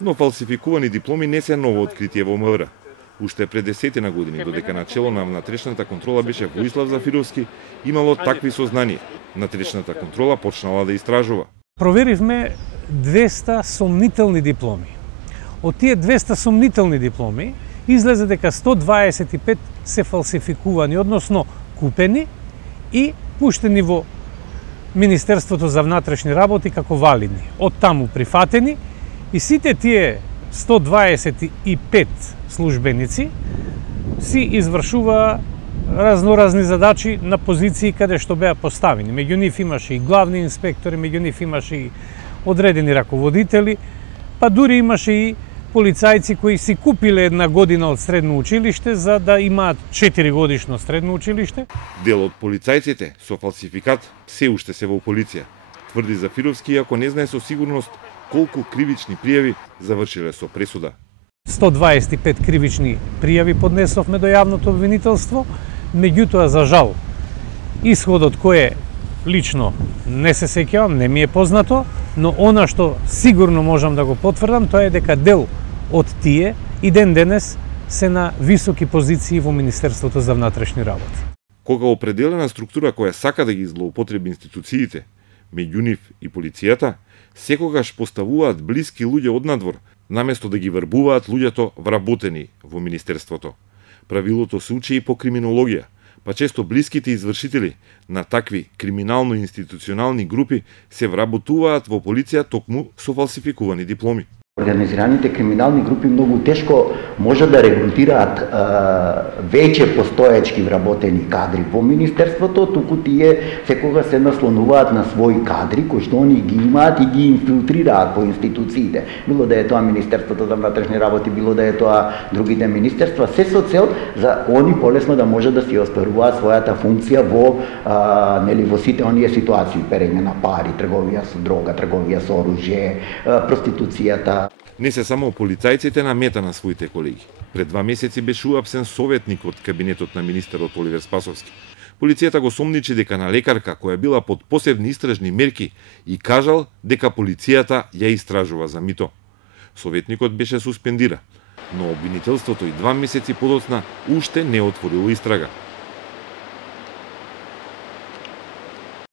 Но фалсификувани дипломи не се ново откритие во МВР. Уште пред 10 години, додека начело на внатрешната контрола беше Воислав Зафировски, имало такви сознанија. Внатрешната контрола почнала да истражува. Проверивме 200 сомнителни дипломи. Од тие 200 сомнителни дипломи излезе дека 125 се фалсификувани, односно купени и пуштени во Министерството за внатрешни работи како валидни. Од таму прифатени и сите тие 125 службеници си извршуваа разноразни задачи на позиции каде што беа поставени. Меѓу нив имаше и главни инспектори, меѓу нив имаше и одредени раководители, па дури имаше и полицајци кои си купиле една година од средно училиште за да имаат 4 годишно средно училиште. Дел од полицајците со фалсификат се уште се во полиција, тврди Зафировски, иако не знае со сигурност колку кривични пријави завршиле со пресуда. 125 кривични пријави поднесовме до јавното обвинителство, меѓутоа за жал исходот кој лично не се сеќавам, не ми е познато, но она што сигурно можам да го потврдам, тоа е дека дел од тие и ден денес се на високи позиции во Министерството за внатрешни работи. Кога определена структура која сака да ги злоупотреби институциите, меѓу нив и полицијата, секогаш поставуваат блиски луѓе од надвор, наместо да ги врбуваат луѓето вработени во Министерството. Правилото се учи и по криминологија, па често блиските извршители на такви криминално-институционални групи се вработуваат во полиција токму со фалсификувани дипломи. Организираните криминални групи многу тешко може да регрутираат веќе постоечки вработени кадри во Министерството, туку тие секогаш се наслонуваат на своји кадри, кои што они ги имаат и ги инфилтрираат по институциите. Било да е тоа Министерството за внатрешни работи, било да е тоа другите министерства, се со цел за они полесно да може да си остваруваат својата функција во во сите оние ситуации, перење на пари, трговија со дрога, трговија со оружје, проституцијата. Не се само полицајците на мета на своите колеги. Пред 2 месеци беше уапсен советник од кабинетот на министерот Оливер Спасовски. Полицијата го сомничи дека на лекарка која била под посебни истражни мерки и кажал дека полицијата ја истражува за мито. Советникот беше суспендиран, но обвинителството и 2 месеци подоцна уште не отворило истрага.